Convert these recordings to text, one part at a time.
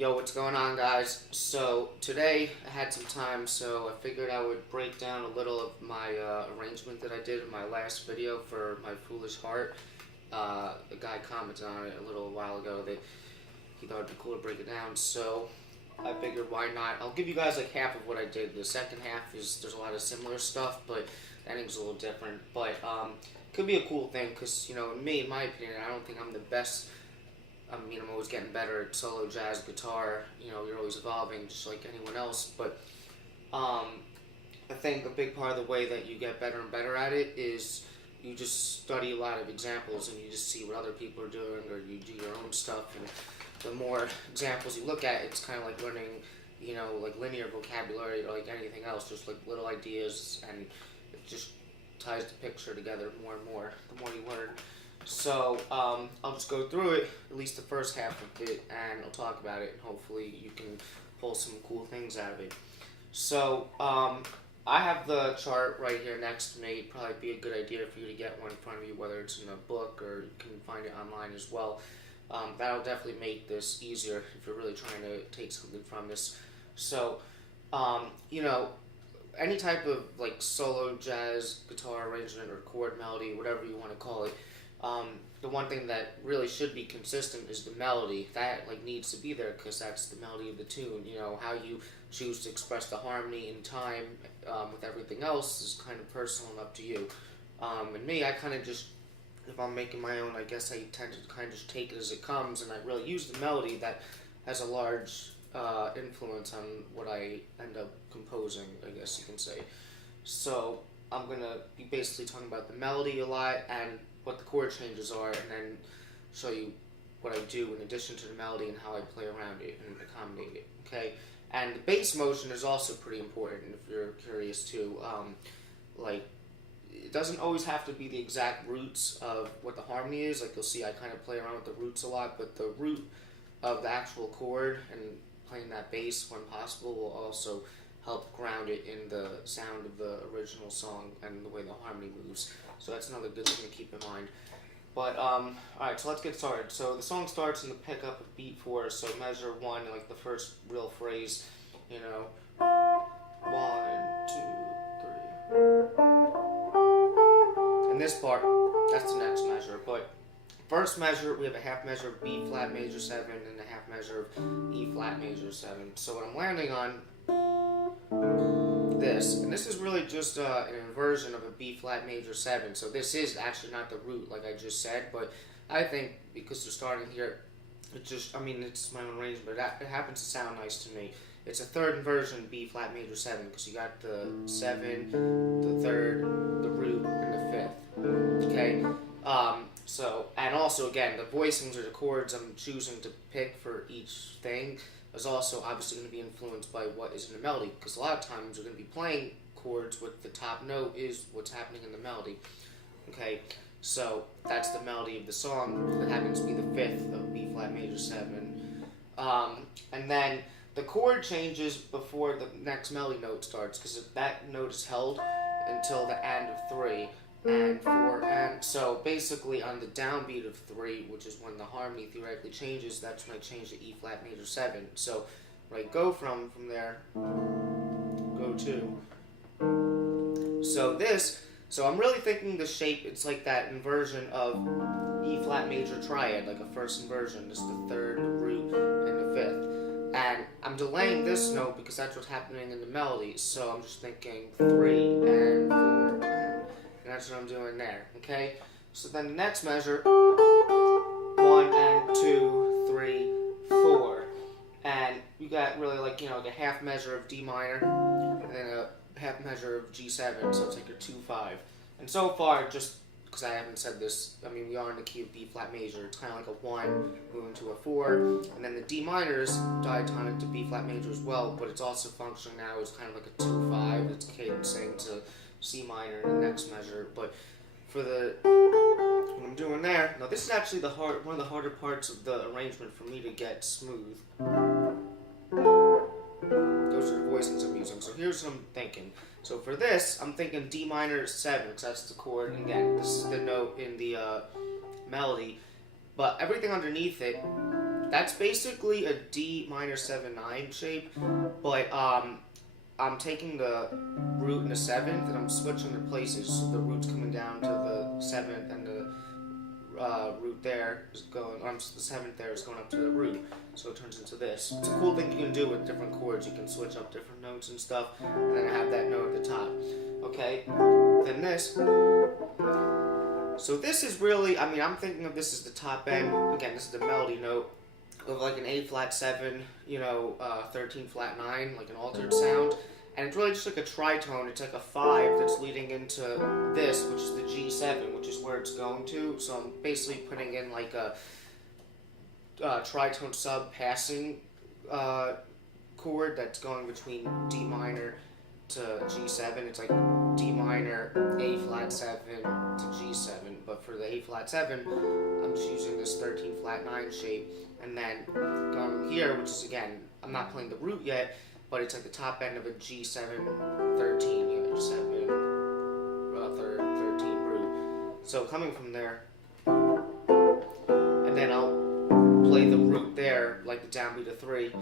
Yo, what's going on, guys? So today I had some time, so I figured I would break down a little of my arrangement that I did in my last video for My Foolish Heart. A guy commented on it a little while ago that he thought it'd be cool to break it down, so I figured why not. I'll give you guys like half of what I did. The second half there's a lot of similar stuff, but the ending's a little different. But could be a cool thing, because in my opinion, I don't think I'm the best. I'm always getting better at solo jazz guitar. You're always evolving, just like anyone else. But I think a big part of the way that you get better and better at it is you just study a lot of examples and you just see what other people are doing, or you do your own stuff. And the more examples you look at, it's kind of like learning, like linear vocabulary or like anything else, just like little ideas, and it just ties the picture together more and more the more you learn. So I'll just go through it, at least the first half of it, and I'll talk about it, and hopefully you can pull some cool things out of it. So I have the chart right here next to me. It'd probably be a good idea for you to get one in front of you, whether it's in a book or you can find it online as well. That'll definitely make this easier if you're really trying to take something from this. So, any type of like solo jazz guitar arrangement or chord melody, whatever you want to call it, the one thing that really should be consistent is the melody. That needs to be there, because that's the melody of the tune. How you choose to express the harmony in time with everything else is kind of personal and up to you. And me, I kind of just, if I'm making my own, I guess I tend to kind of just take it as it comes, and I really use the melody that has a large influence on what I end up composing, I guess you can say. So I'm going to be basically talking about the melody a lot and what the chord changes are, and then show you what I do in addition to the melody and how I play around it and accommodate it, okay? And the bass motion is also pretty important if you're curious too. It doesn't always have to be the exact roots of what the harmony is. Like you'll see I kind of play around with the roots a lot, but the root of the actual chord and playing that bass when possible will also help ground it in the sound of the original song and the way the harmony moves. So that's another good thing to keep in mind. But, alright, so let's get started. So the song starts in the pickup of beat 4, so measure 1, like the first real phrase, 1, 2, 3. And this part, that's the next measure. But first measure, we have a half measure of B flat major 7 and a half measure of E flat major 7. So what I'm landing on this, and this is really just an inversion of a B flat major 7, so this is actually not the root like I just said, but I think because they're starting here, it's my own arrangement, but it happens to sound nice to me. It's a third inversion B flat major 7, because you got the 7, the third, the root, and the 5th, okay? And also again, the voicings or the chords I'm choosing to pick for each thing is also obviously going to be influenced by what is in the melody, because a lot of times we're going to be playing chords with the top note is what's happening in the melody. Okay, so that's the melody of the song. That happens to be the 5th of B flat major 7. And then the chord changes before the next melody note starts, because if that note is held until the end of 3 and 4, and so basically on the downbeat of 3, which is when the harmony theoretically changes, that's when I change to E flat major 7. So when I go from there, go to, so I'm really thinking the shape, it's like that inversion of E flat major triad, like a first inversion. This is the third, the root, and the 5th. And I'm delaying this note because that's what's happening in the melody, so I'm just thinking 3 and 4, and that's what I'm doing there, okay? So then the next measure, 1 and 2, 3, 4. And you got really like a half measure of D minor, and then a half measure of G7, so it's like your 2-5. And so far, just because I haven't said this, we are in the key of B flat major. It's kind of like a 1 moving to a 4, and then the D minor is diatonic to B flat major as well, but it's also functioning now as kind of like a 2-5. It's cadencing to C minor in the next measure. But for what I'm doing there, now this is actually one of the harder parts of the arrangement for me to get smooth. Those are the voicings I'm using. So here's what I'm thinking. So for this, I'm thinking D minor 7, because that's the chord. And again, this is the note in the melody. But everything underneath it that's basically a D minor 7/9 shape, but I'm taking the root in the 7th and I'm switching the places. So the root's coming down to the 7th and the root there is going, the 7th there is going up to the root. So it turns into this. It's a cool thing you can do with different chords. You can switch up different notes and stuff, and then have that note at the top. Okay, then this. So this is really, I mean, I'm thinking of this as the top end. Again, this is the melody note of like an A flat 7, 13 flat 9, like an altered sound. And it's really just like a tritone. It's like a 5 that's leading into this, which is the G7, which is where it's going to. So I'm basically putting in like a tritone sub passing chord that's going between D minor to G7. It's like D minor, A flat 7 to G7. But for the A flat 7, I'm just using this 13 flat 9 shape. And then going here, which is again, I'm not playing the root yet, but it's like the top end of a G7 13, 7 13 root. So coming from there, and then I'll play the root there, like the downbeat of 3,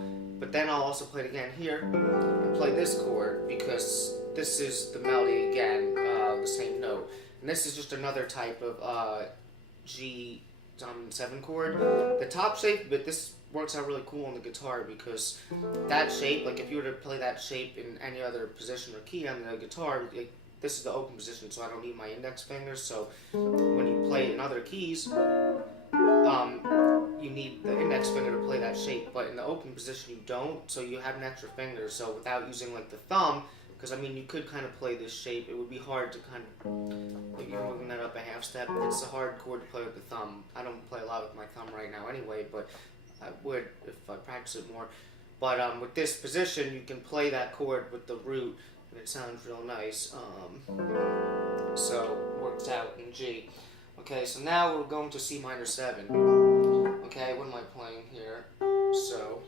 but then I'll also play it again here and play this chord because this is the melody again, the same note, and this is just another type of G dominant 7 chord. The top shape, but this works out really cool on the guitar because that shape, like if you were to play that shape in any other position or key on the guitar, like, this is the open position, so I don't need my index fingers. So when you play in other keys, you need the index finger to play that shape, but in the open position you don't, so you have an extra finger. So without using like the thumb, because I mean you could kind of play this shape, it would be hard to kind of, if you're moving that up a half step, it's a hard chord to play with the thumb. I don't play a lot with my thumb right now anyway, but I would if I practice it more. But with this position, you can play that chord with the root, and it sounds real nice. So it works out in G. Okay, so now we're going to C minor 7. Okay, what am I playing here? So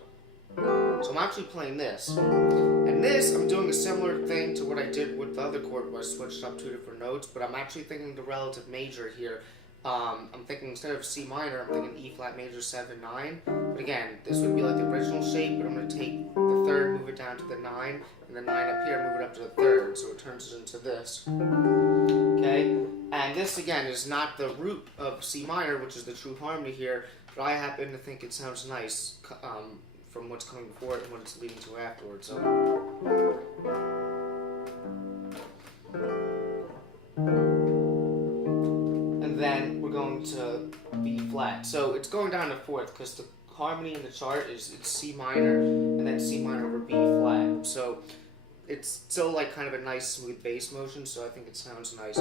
I'm actually playing this. And this, I'm doing a similar thing to what I did with the other chord where I switched up 2 different notes, but I'm actually thinking the relative major here. I'm thinking instead of C minor, I'm thinking E flat major 7, 9. But again, this would be like the original shape, but I'm going to take the 3rd, move it down to the 9, and the 9 up here, move it up to the 3rd, so it turns it into this. Okay? And this, again, is not the root of C minor, which is the true harmony here, but I happen to think it sounds nice from what's coming before it and what it's leading to afterwards. So. Then we're going to B flat. So it's going down to 4th because the harmony in the chart is it's C minor and then C minor over B flat. So it's still like kind of a nice smooth bass motion, so I think it sounds nice.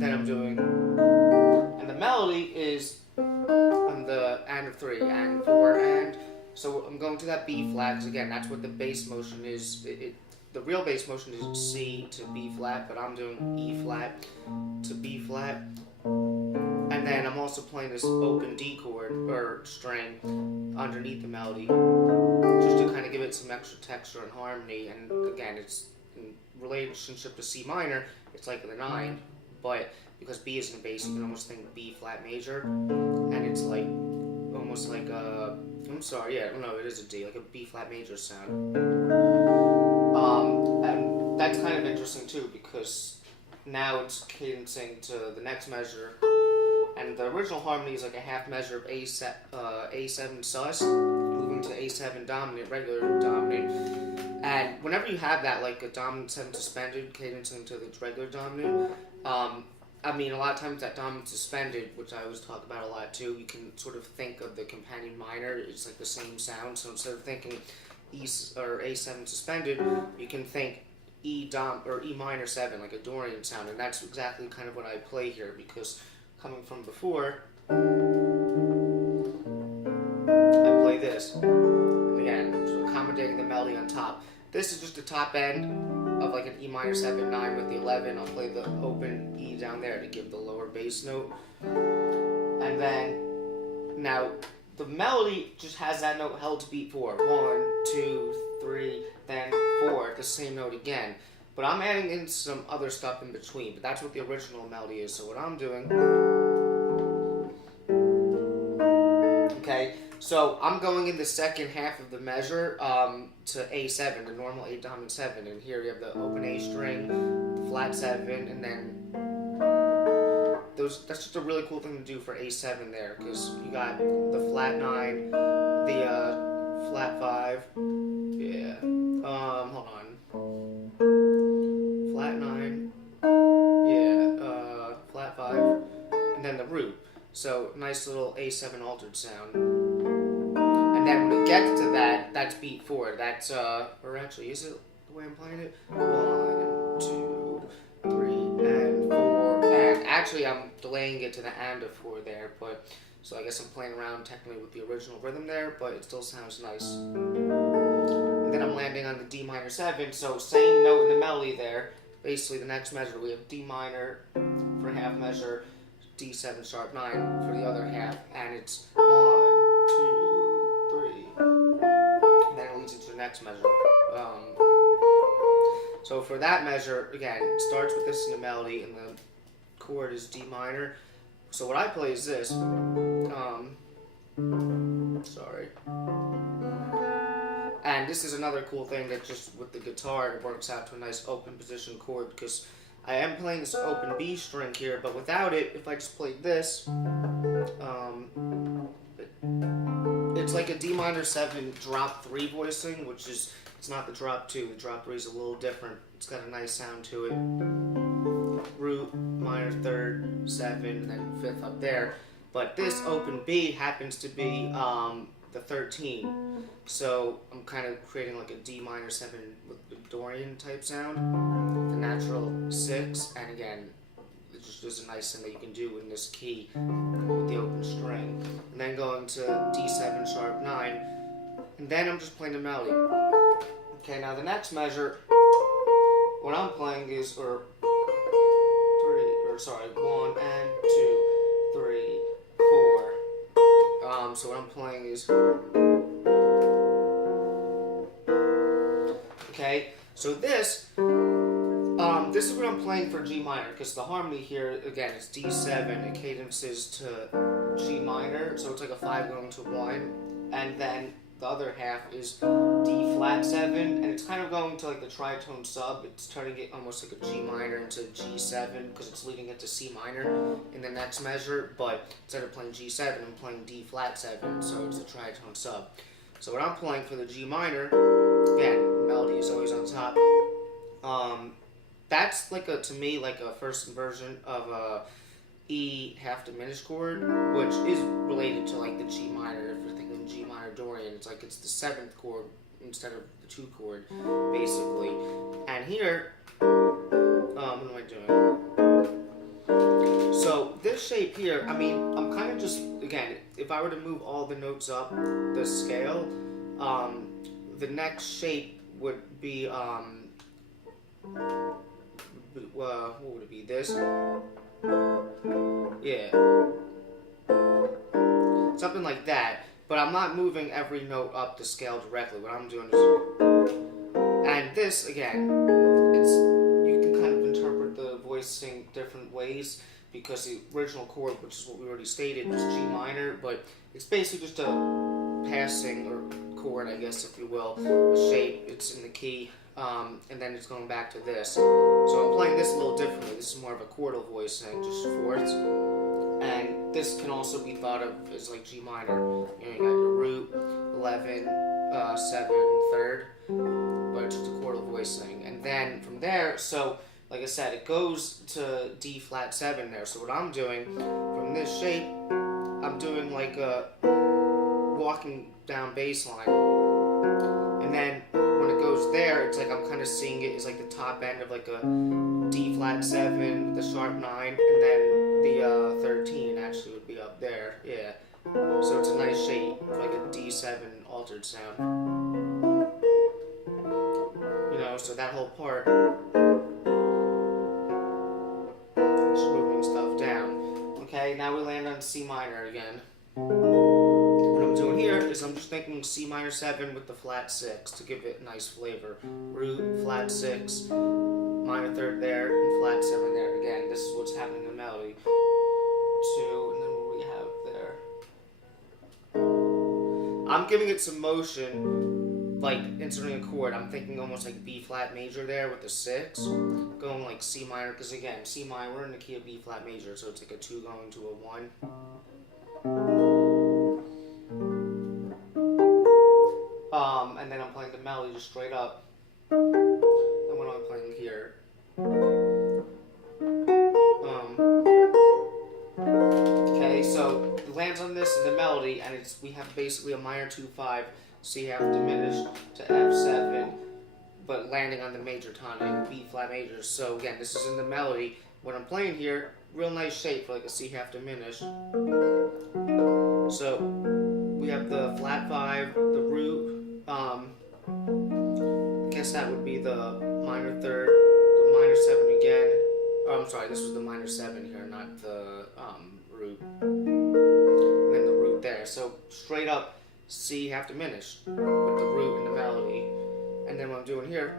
Then I'm doing, and the melody is on the and of 3 and 4 and. So I'm going to that B flat because again that's what the bass motion is. The real bass motion is C to B flat, but I'm doing E flat to B flat. And then I'm also playing this open D chord, or string, underneath the melody, just to kind of give it some extra texture and harmony. And again, it's in relationship to C minor, it's like the 9, but because B is in bass, you can almost think B flat major, and it's like, almost like a, I'm sorry, yeah, no, it is a D, like a B flat major sound. And that's kind of interesting too, because now it's cadencing to the next measure, and the original harmony is like a half measure of A7 sus, moving to A7 dominant, regular dominant, and whenever you have that, like a dominant 7 suspended, cadencing to the regular dominant, I mean, a lot of times that dominant suspended, which I always talk about a lot too, you can sort of think of the companion minor, it's like the same sound, so instead of thinking E or A7 suspended, you can think E minor 7, like a Dorian sound, and that's exactly kind of what I play here, because coming from before, I play this, and again, so accommodating the melody on top. This is just the top end of like an E minor 7, 9 with the 11. I'll play the open E down there to give the lower bass note, and then now the melody just has that note held to beat 4. 1, 2, 3, then 4, the same note again. But I'm adding in some other stuff in between, but that's what the original melody is. So what I'm doing Okay, so I'm going in the second half of the measure to A7, the normal 8 dominant 7, and here you have the open A string, the flat 7, and then that's just a really cool thing to do for A7 there, because you got the flat 9, the flat 5, yeah, hold on, flat 9, yeah, flat 5, and then the root. So, nice little A7 altered sound. And then when it gets to that, that's beat 4. That's, or actually, is it the way I'm playing it? 1, 2, 3, and 4. And actually, I'm delaying it to the end of 4 there, but, so I guess I'm playing around technically with the original rhythm there, but it still sounds nice. And then I'm landing on the D minor 7, so same note in the melody there. Basically, the next measure, we have D minor for half measure, D7 sharp 9 for the other half, and it's 1, 2, 3, and then it leads into the next measure. So for that measure, again, it starts with this in the melody, and the chord is D minor. So what I play is this. Sorry. And this is another cool thing that just with the guitar, it works out to a nice open position chord, because I am playing this open B string here, but without it, if I just played this, it's like a D minor 7 drop 3 voicing, which is, it's not the drop 2, the drop 3 is a little different, it's got a nice sound to it. Root, minor 3rd, 7, and then 5th up there, but this open B happens to be the 13, so I'm kind of creating like a D minor 7 with the Dorian type sound, the natural 6, and again, it's just a nice thing that you can do in this key with the open string. And then going to D7 sharp 9, and then I'm just playing the melody. Okay, now the next measure, what I'm playing is, 1 and 2, 3, 4. So what I'm playing is, okay, so this is what I'm playing for G minor, because the harmony here, again, is D7, it cadences to G minor, so it's like a 5 going to 1, and then the other half is D flat 7, and it's kind of going to like the tritone sub, it's turning it almost like a G minor into G7, because it's leading it to C minor in the next measure, but instead of playing G7, I'm playing D flat 7, so it's a tritone sub. So what I'm playing for the G minor, again, melody is always on top. That's like to me, like a first version of a E half diminished chord, which is related to like the G minor. If you're thinking G minor Dorian, it's like it's the 7th chord instead of the 2 chord, basically. And here, what am I doing? So this shape here, I mean, I'm kind of just, again, if I were to move all the notes up the scale, the next shape would be, what would it be? This? Yeah. Something like that. But I'm not moving every note up the scale directly. What I'm doing is... And this, again, you can kind of interpret the voicing different ways, because the original chord, which is what we already stated, was G minor, but it's basically just a passing or chord, I guess, if you will, a shape. It's in the key. And then it's going back to this. So I'm playing this a little differently. This is more of a chordal voicing, just fourths. And this can also be thought of as like G minor. You know, you got your root, 11, 7, 3rd, but it's just a chordal voicing. And then from there, so like I said, it goes to D flat 7 there. So what I'm doing from this shape, I'm doing like a walking down bass line. And then when it goes there, it's like I'm kind of seeing it as like the top end of like a D flat 7, the sharp 9, and then the 13 actually would be up there. Yeah. So it's a nice shape, like a D7 altered sound. You know, so that whole part, just moving stuff down. Okay, now we land on C minor again. What I'm doing here is I'm just thinking C minor 7 with the flat 6 to give it nice flavor. Root, flat 6, minor 3rd there, and flat 7 there. Again, this is what's happening in the melody. 2, and then what we have there. I'm giving it some motion, like inserting a chord. I'm thinking almost like B flat major there with the 6, going like C minor, because again, C minor, we're in the key of B flat major, so it's like a 2 going to a 1. And then I'm playing the melody just straight up. And what am I playing here? Okay, so it lands on this in the melody, and we have basically a minor 2-5, C half diminished to F7, but landing on the major tonic, B flat major. So again, this is in the melody. What I'm playing here, real nice shape for like a C half diminished. So we have the flat 5, the root. I guess that would be the minor 3rd, the minor 7 again. Oh, I'm sorry, this was the minor 7 here, not the root. And then the root there. So straight up C half diminished with the root in the melody. And then what I'm doing here.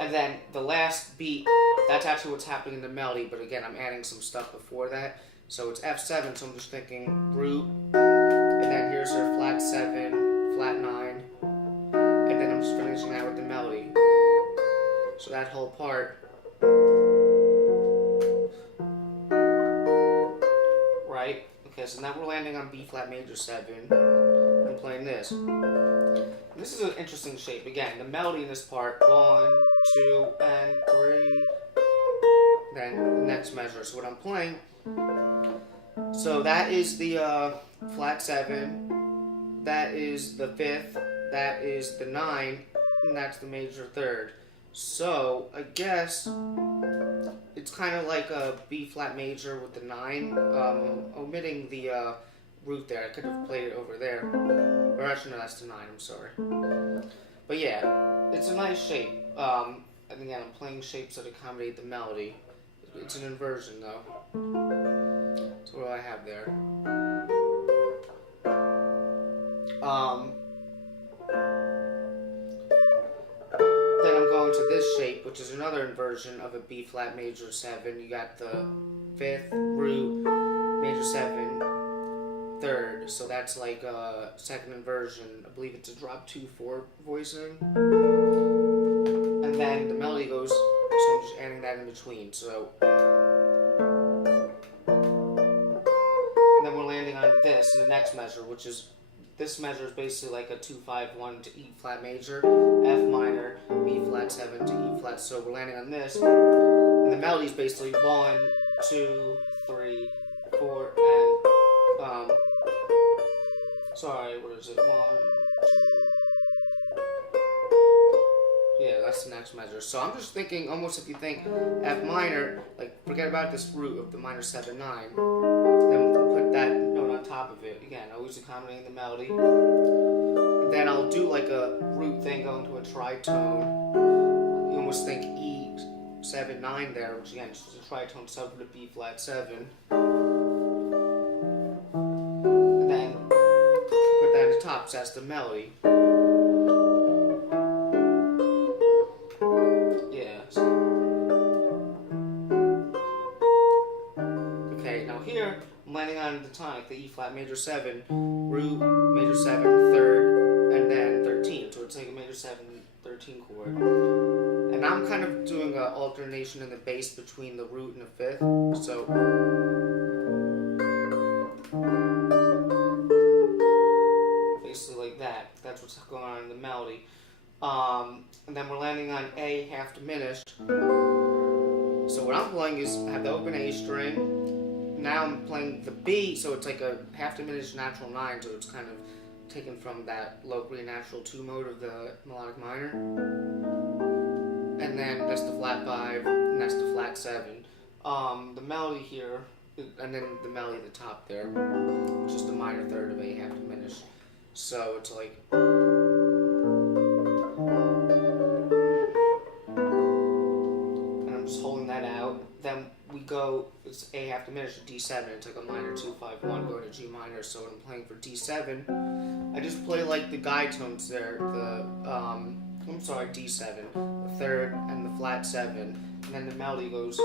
And then the last beat, that's actually what's happening in the melody, but again, I'm adding some stuff before that. So it's F7, so I'm just thinking root, and then here's our flat 7, flat 9, and then I'm just finishing that with the melody. So that whole part, right? Okay, so now we're landing on B flat major 7, and playing this. This is an interesting shape. Again, the melody in this part, 1, 2, and 3, then the next measure. So what I'm playing, so that is the flat 7, that is the 5th, that is the 9, and that's the major 3rd. So I guess it's kind of like a B flat major with the 9, omitting the root there. I could have played it over there. Or actually, no, that's the 9, I'm sorry. But yeah, it's a nice shape. And again, I'm playing shapes that accommodate the melody. It's an inversion, though. So what do I have there? Then I'm going to this shape, which is another inversion of a B flat major 7. You got the 5th, root, major 7, 3rd. So that's like a second inversion. I believe it's a drop 2/4 voicing. And then the melody goes, so I'm just adding that in between. So, and then we're landing on this in the next measure, which is, this measure is basically like a 2-5-1 to E flat major, F minor, B flat 7 to E flat. So we're landing on this, and the melody is basically 1, 2, 3, 4, and sorry, what is it? 1, 2. Yeah, that's the next measure. So I'm just thinking, almost if you think F minor, like forget about this root of the minor 7, 9, then put that note on top of it. Again, always accommodating the melody. And then I'll do like a root thing going to a tritone. You almost think E 7, 9 there, which again is a tritone sub to B flat 7. And then put that at the top, so that's the melody. Landing on the tonic, the E flat major 7, root, major 7, 3rd, and then 13. So it's like a major 7, 13 chord. And I'm kind of doing an alternation in the bass between the root and the 5th. So basically like that. That's what's going on in the melody. And then we're landing on A half diminished. So what I'm playing is I have the open A string. Now I'm playing the B, so it's like a half diminished natural 9, so it's kind of taken from that locally natural 2 mode of the melodic minor. And then that's the flat 5, and that's the flat 7. The melody here, and then the melody at the top there, which is the minor 3rd of A half diminished. So it's like, and I'm just holding that out. Then we go, it's A half diminished to D7, it's like a minor 2-5-1 going to G minor. So when I'm playing for D7, I just play like the guide tones there, the, I'm sorry, D7, the 3rd and the flat 7, and then the melody goes,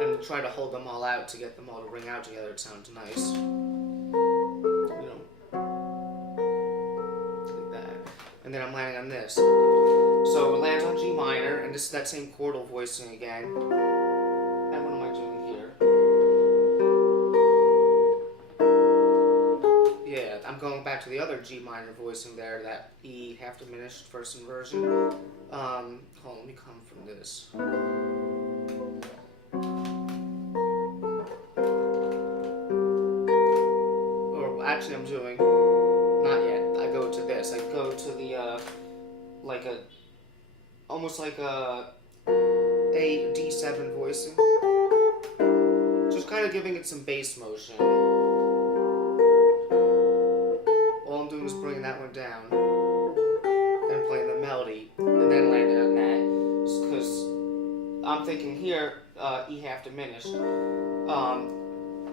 and try to hold them all out to get them all to ring out together, it sounds nice. and then I'm landing on this. So it lands on G minor, and this is that same chordal voicing again. And what am I doing here? Yeah, I'm going back to the other G minor voicing there, that E half diminished first inversion. Hold on, let me come from this. Or actually I'm doing, not yet, I go to this. I go to the, almost like a D7 voicing. Just kind of giving it some bass motion. All I'm doing is bringing that one down and playing the melody and then landing on that. Because I'm thinking here, E half diminished.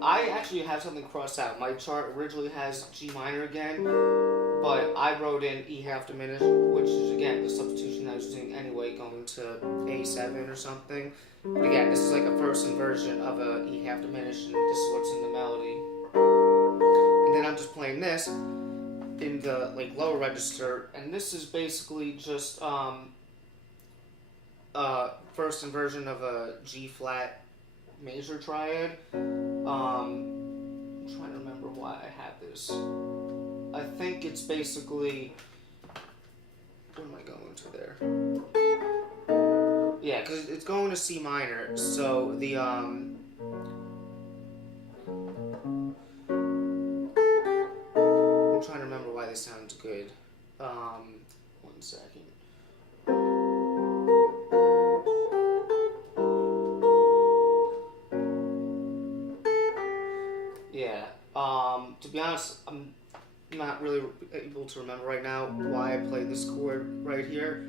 I actually have something crossed out. My chart originally has G minor again, but I wrote in E half diminished, which is again the substitution I was doing anyway, going to A7 or something. But again, this is like a first inversion of a E half diminished, and this is what's in the melody. And then I'm just playing this in the lower register, and this is basically just first inversion of a G flat major triad. I'm trying to remember why I had this. I think it's basically, what am I going to there? Yeah, because it's going to C minor, so the I'm trying to remember why this sounds good. 1 second. Yeah, to be honest, I'm not really able to remember right now why I played this chord right here.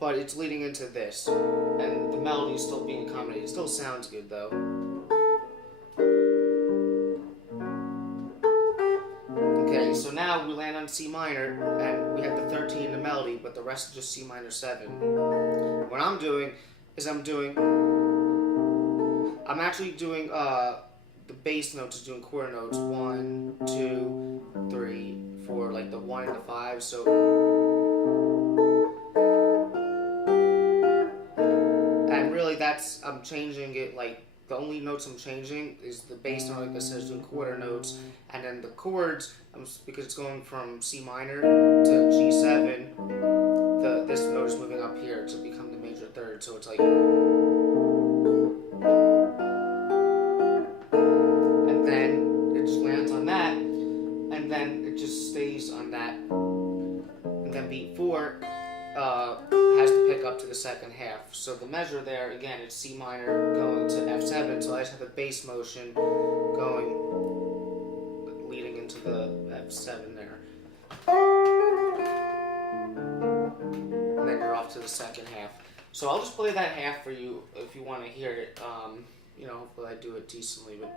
But it's leading into this, and the melody is still being accommodated. It still sounds good though. Okay, so now we land on C minor, and we have the 13 in the melody, but the rest is just C minor 7. What I'm doing is I'm actually doing the bass notes is doing quarter notes 1, 2, 3, 4, like the 1 and the 5. So, and really I'm changing it. Like the only notes I'm changing is the bass note, like I said, is doing quarter notes, and then the chords, because it's going from C minor to G7. This note is moving up here to become the major third. So it's like. And then it just stays on that, and then beat 4 has to pick up to the second half. So the measure there, again, it's C minor going to F7, so I just have a bass motion leading into the F7 there. And then you're off to the second half. So I'll just play that half for you if you want to hear it. Hopefully I do it decently, but...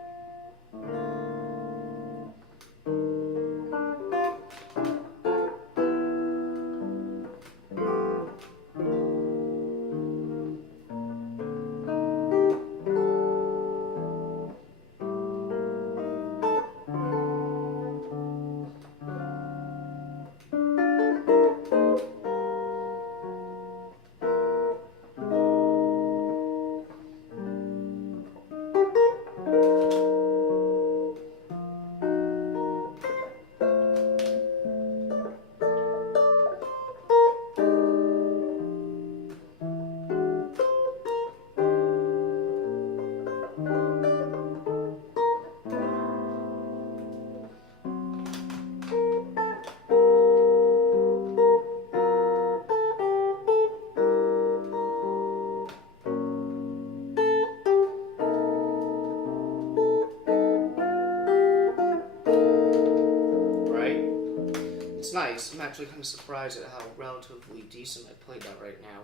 It's nice. I'm actually kind of surprised at how relatively decent I played that right now.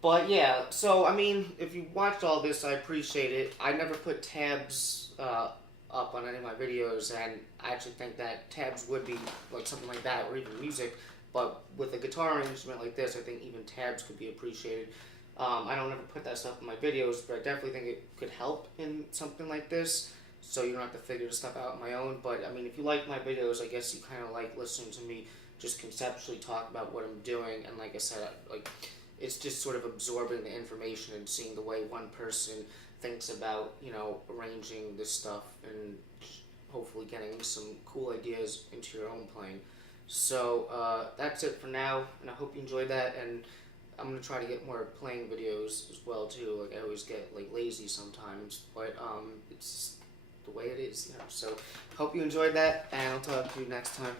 But yeah, so I mean, if you watched all this, I appreciate it. I never put tabs up on any of my videos, and I actually think that tabs would be like something like that, or even music. But with a guitar instrument like this, I think even tabs could be appreciated. I don't ever put that stuff in my videos, but I definitely think it could help in something like this. so you don't have to figure the stuff out on my own. But I mean, if you like my videos, I guess you kind of like listening to me just conceptually talk about what I'm doing. And like I said, like it's just sort of absorbing the information and seeing the way one person thinks about, you know, arranging this stuff and hopefully getting some cool ideas into your own playing. So that's it for now, and I hope you enjoyed that. And I'm gonna try to get more playing videos as well too. Like I always get like lazy sometimes, but it's the way it is, you know. So hope you enjoyed that, and I'll talk to you next time.